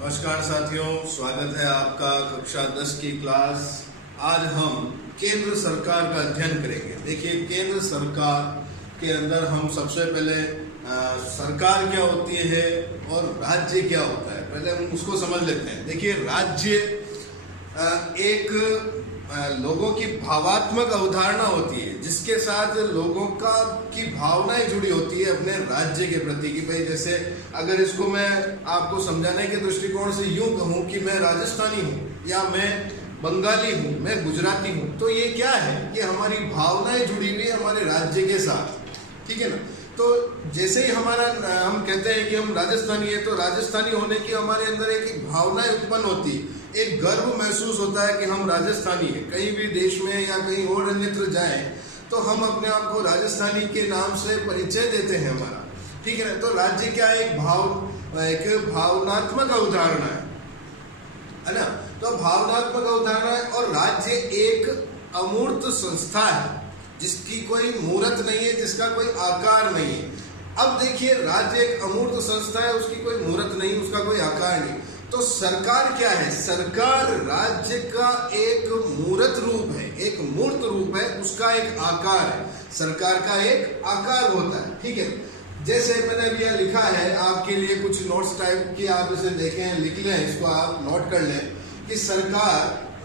नमस्कार साथियों, स्वागत है आपका कक्षा 10 की क्लास। आज हम केंद्र सरकार का अध्ययन करेंगे। देखिए, केंद्र सरकार के अंदर हम सबसे पहले सरकार क्या होती है और राज्य क्या होता है, पहले हम उसको समझ लेते हैं। देखिए, राज्य एक लोगों की भावात्मक अवधारणा होती है जिसके साथ लोगों की भावनाएं जुड़ी होती है अपने राज्य के प्रति। कि भाई, जैसे अगर इसको मैं आपको समझाने के दृष्टिकोण से यूं कहूं कि मैं राजस्थानी हूं या मैं बंगाली हूं, मैं गुजराती हूं, तो ये क्या है कि हमारी भावनाएं जुड़ी हुई है हमारे राज्य के साथ। ठीक है ना। तो जैसे ही हम कहते हैं कि हम राजस्थानी है, तो राजस्थानी होने की हमारे अंदर एक भावनाएं उत्पन्न होती है, एक गर्व महसूस होता है कि हम राजस्थानी हैं। कहीं भी देश में या कहीं और अन्यत्र जाएं तो हम अपने आप को राजस्थानी के नाम से परिचय देते हैं हमारा। ठीक है ना। तो राज्य क्या है, एक भावनात्मक अवधारणा है ना। तो भावनात्मक अवधारणा है और राज्य एक अमूर्त संस्था है जिसकी कोई मूर्त नहीं है, जिसका कोई आकार नहीं है। अब देखिए, राज्य एक अमूर्त संस्था है, उसकी कोई मूर्त नहीं, उसका कोई आकार नहीं। तो सरकार क्या है? सरकार राज्य का एक मूर्त रूप है, एक मूर्त रूप है, उसका एक आकार है। सरकार का एक आकार होता है। ठीक है। जैसे मैंने अभी यहाँ लिखा है आपके लिए कुछ नोट्स टाइप की, आप इसे देखें, लिख लें, इसको आप नोट कर लें कि सरकार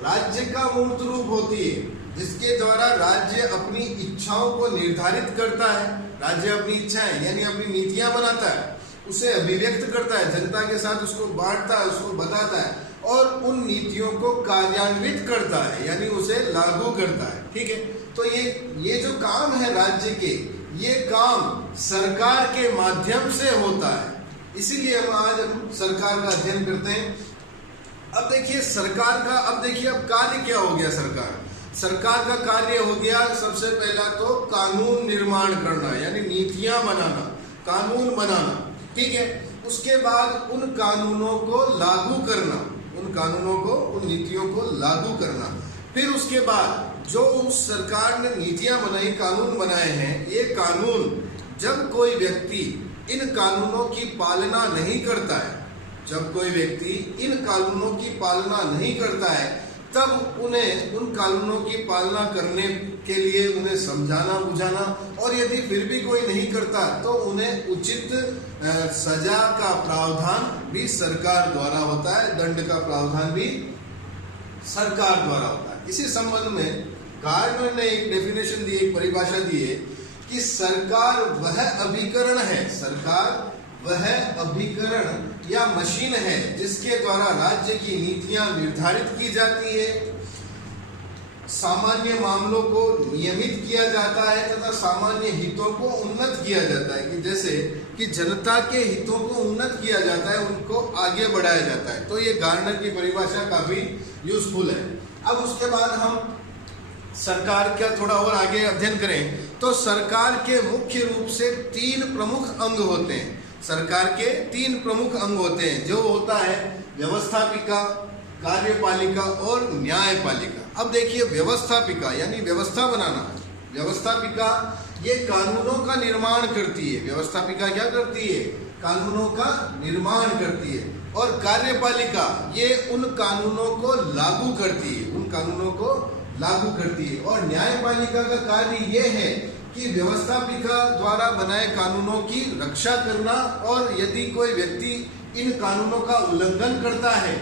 राज्य का मूर्त रूप होती है जिसके द्वारा राज्य अपनी इच्छाओं को निर्धारित करता है। राज्य अपनी इच्छाएं यानी अपनी नीतियां बनाता है, उसे अभिव्यक्त करता है, जनता के साथ उसको बांटता है, उसको बताता है और उन नीतियों को कार्यान्वित करता है यानी उसे लागू करता है। ठीक है। तो ये जो काम है राज्य के, ये काम सरकार के माध्यम से होता है। इसीलिए आज हम सरकार का अध्ययन करते हैं। अब देखिए, सरकार का अब कार्य क्या हो गया। सरकार का कार्य हो गया सबसे पहला तो कानून निर्माण करना यानी नीतियां बनाना, कानून बनाना। ठीक है। उसके बाद उन कानूनों को लागू करना, उन नीतियों को लागू करना। फिर उसके बाद जो उस सरकार ने नीतियां बनाई, कानून बनाए हैं, ये कानून जब कोई व्यक्ति इन कानूनों की पालना नहीं करता है, जब कोई व्यक्ति इन कानूनों की पालना नहीं करता है, तब उन्हें उन कानूनों की पालना करने के लिए उन्हें समझाना बुझाना, और यदि फिर भी कोई नहीं करता तो उन्हें उचित सजा का प्रावधान भी सरकार द्वारा होता है, दंड का प्रावधान भी सरकार द्वारा होता है। इसी संबंध में गार्डनर ने एक डेफिनेशन दी, एक परिभाषा दी है कि सरकार वह अभिकरण है, सरकार वह अभिकरण या मशीन है जिसके द्वारा राज्य की नीतियां निर्धारित की जाती है, सामान्य मामलों को नियमित किया जाता है तथा सामान्य हितों को उन्नत किया जाता है। कि जैसे कि जनता के हितों को उन्नत किया जाता है, उनको आगे बढ़ाया जाता है। तो ये गार्डनर की परिभाषा काफी यूजफुल है। अब उसके बाद हम सरकार का थोड़ा और आगे अध्ययन करें तो सरकार के मुख्य रूप से 3 प्रमुख अंग होते हैं। सरकार के 3 प्रमुख अंग होते हैं, जो होता है व्यवस्थापिका, कार्यपालिका और न्यायपालिका। अब देखिए, व्यवस्थापिका यानी व्यवस्था बनाना। व्यवस्थापिका ये कानूनों का निर्माण करती है। व्यवस्थापिका क्या करती है? कानूनों का निर्माण करती है। और कार्यपालिका ये उन कानूनों को लागू करती है, उन कानूनों को लागू करती है। और न्यायपालिका का कार्य ये है कि व्यवस्थापिका द्वारा बनाए कानूनों की रक्षा करना, और यदि कोई व्यक्ति इन कानूनों का उल्लंघन करता है,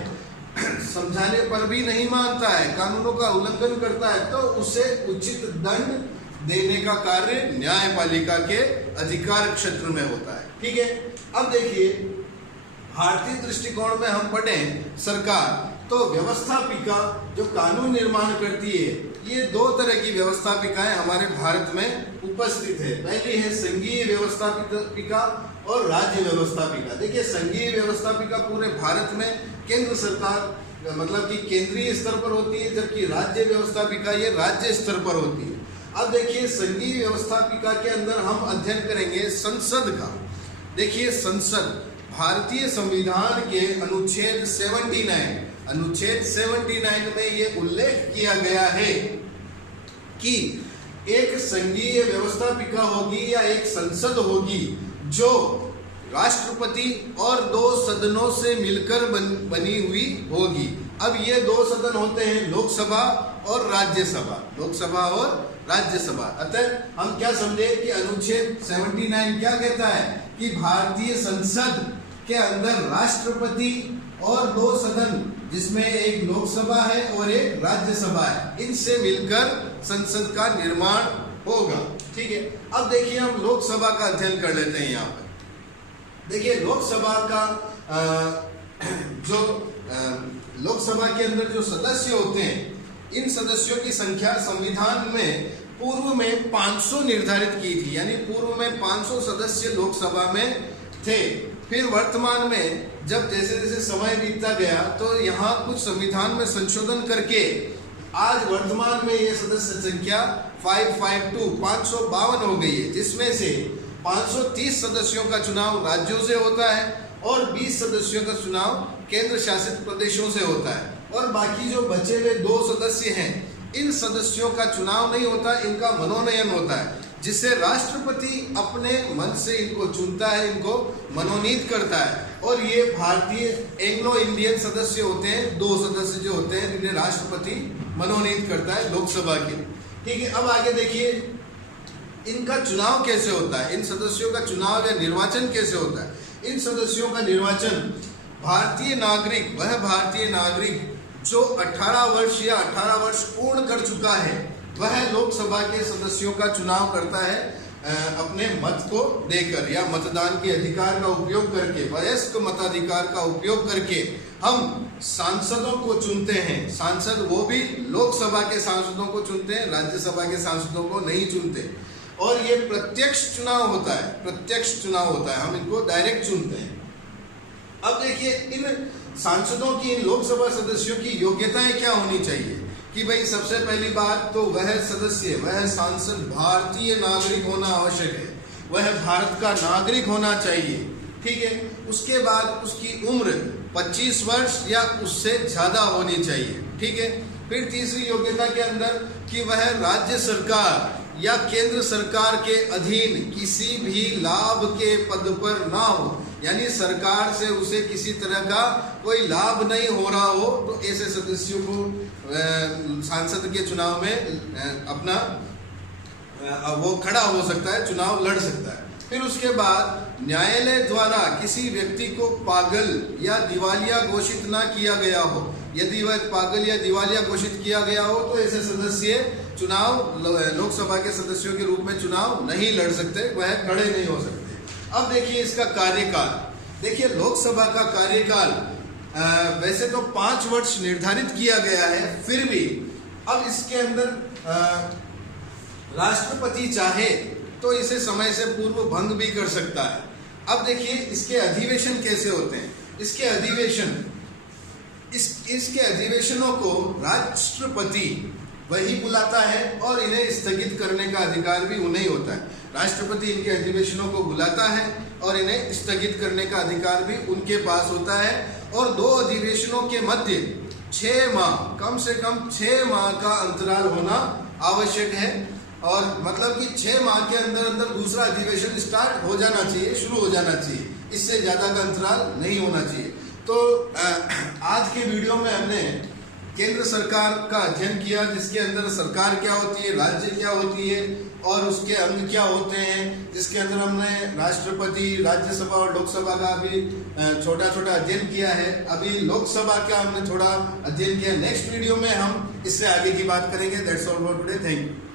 समझाने पर भी नहीं मानता है, कानूनों का उल्लंघन करता है, तो उसे उचित दंड देने का कार्य न्यायपालिका के अधिकार क्षेत्र में होता है। ठीक है। अब देखिए, भारतीय दृष्टिकोण में हम पढ़ें सरकार, तो व्यवस्थापिका जो कानून निर्माण करती है, ये 2 तरह की व्यवस्थापिकाएं हमारे भारत में उपस्थित है। पहली है संघीय व्यवस्थापिका और राज्य व्यवस्थापिका। देखिए, संघीय व्यवस्थापिका पूरे भारत में केंद्र सरकार मतलब कि केंद्रीय स्तर पर होती है, जबकि राज्य व्यवस्थापिका ये राज्य स्तर पर होती है। अब देखिए, संघीय व्यवस्थापिका के अंदर हम अध्ययन करेंगे संसद का। देखिए, संसद भारतीय संविधान के अनुच्छेद 79 में ये उल्लेख किया गया है कि एक संघीय व्यवस्थापिका होगी या एक संसद होगी जो राष्ट्रपति और 2 सदनों से मिलकर बनी हुई होगी। अब ये 2 सदन होते हैं, लोकसभा और राज्यसभा, लोकसभा और राज्यसभा। अतः हम क्या समझे कि अनुच्छेद 79 क्या कहता है कि भारतीय संसद के अंदर राष्ट्रपति और 2 सदन, जिसमें एक लोकसभा है और एक राज्यसभा है, इनसे मिलकर संसद का निर्माण होगा। ठीक है, अब देखिए हम लोकसभा का अध्ययन कर लेते हैं। यहाँ पर देखिए लोकसभा का लोकसभा के अंदर जो सदस्य होते हैं, इन सदस्यों की संख्या संविधान में पूर्व में 500 निर्धारित की थी, यानी पूर्व में 500 सदस्य लोकसभा में थे। फिर वर्तमान में जब जैसे जैसे समय बीतता गया तो यहाँ कुछ संविधान में संशोधन करके आज वर्तमान में ये सदस्य संख्या 552 हो गई है, जिसमें से 530 सदस्यों का चुनाव राज्यों से होता है और 20 सदस्यों का चुनाव केंद्र शासित प्रदेशों से होता है। और बाकी जो बचे हुए 2 सदस्य हैं, इन सदस्यों का चुनाव नहीं होता, इनका मनोनयन होता है, जिससे राष्ट्रपति अपने मन से इनको चुनता है, इनको मनोनीत करता है। और ये भारतीय एंग्लो इंडियन सदस्य होते हैं, 2 सदस्य जो होते हैं जिन्हें राष्ट्रपति मनोनीत करता है लोकसभा के। ठीक है, अब आगे देखिए इनका चुनाव कैसे होता है, इन सदस्यों का चुनाव या निर्वाचन कैसे होता है। इन सदस्यों का निर्वाचन भारतीय नागरिक, वह भारतीय नागरिक जो 18 वर्ष या 18 वर्ष पूर्ण कर चुका है, वह लोकसभा के सदस्यों का चुनाव करता है अपने मत को देकर या मतदान के अधिकार का उपयोग करके, वयस्क मताधिकार का उपयोग करके हम सांसदों को चुनते हैं। सांसद वो भी लोकसभा के सांसदों को चुनते हैं, राज्यसभा के सांसदों को नहीं चुनते। और ये प्रत्यक्ष चुनाव होता है, प्रत्यक्ष चुनाव होता है, हम इनको डायरेक्ट चुनते हैं। अब देखिए इन सांसदों की, इन लोकसभा सदस्यों की योग्यताएं क्या होनी चाहिए कि भाई सबसे पहली बात तो वह सदस्य, वह सांसद भारतीय नागरिक होना आवश्यक है, वह भारत का नागरिक होना चाहिए। ठीक है, उसके बाद उसकी उम्र 25 वर्ष या उससे ज्यादा होनी चाहिए। ठीक है, फिर तीसरी योग्यता के अंदर कि वह राज्य सरकार या केंद्र सरकार के अधीन किसी भी लाभ के पद पर ना हो, यानी सरकार से उसे किसी तरह का कोई लाभ नहीं हो रहा हो, तो ऐसे सदस्यों को सांसद के चुनाव में अपना वो खड़ा हो सकता है, चुनाव लड़ सकता है। फिर उसके बाद न्यायालय द्वारा किसी व्यक्ति को पागल या दिवालिया घोषित ना किया गया हो, यदि वह पागल या दिवालिया घोषित किया गया हो तो ऐसे सदस्य चुनाव, लोकसभा के सदस्यों के रूप में चुनाव नहीं लड़ सकते, वह खड़े नहीं हो सकते। अब देखिए इसका कार्यकाल, देखिए लोकसभा का कार्यकाल वैसे तो 5 वर्ष निर्धारित किया गया है, फिर भी अब इसके अंदर राष्ट्रपति चाहे तो इसे समय से पूर्व भंग भी कर सकता है। अब देखिए इसके अधिवेशन कैसे होते हैं। इसके अधिवेशनों को राष्ट्रपति वही बुलाता है और इन्हें स्थगित करने का अधिकार भी उन्हें होता है। राष्ट्रपति इनके अधिवेशनों को बुलाता है और इन्हें स्थगित करने का अधिकार भी उनके पास होता है। और 2 अधिवेशनों के मध्य 6 माह, कम से कम 6 माह का अंतराल होना आवश्यक है। और मतलब कि 6 माह के अंदर अंदर दूसरा अधिवेशन स्टार्ट हो जाना चाहिए, शुरू हो जाना चाहिए, इससे ज्यादा का अंतराल नहीं होना चाहिए। तो आज के वीडियो में हमने केंद्र सरकार का अध्ययन किया, जिसके अंदर सरकार क्या होती है, राज्य क्या होती है और उसके अंग क्या होते हैं, जिसके अंदर हमने राष्ट्रपति, राज्यसभा और लोकसभा का भी छोटा छोटा अध्ययन किया है। अभी लोकसभा का हमने थोड़ा अध्ययन किया। नेक्स्ट वीडियो में हम इससे आगे की बात करेंगे। That's all for today, thank you.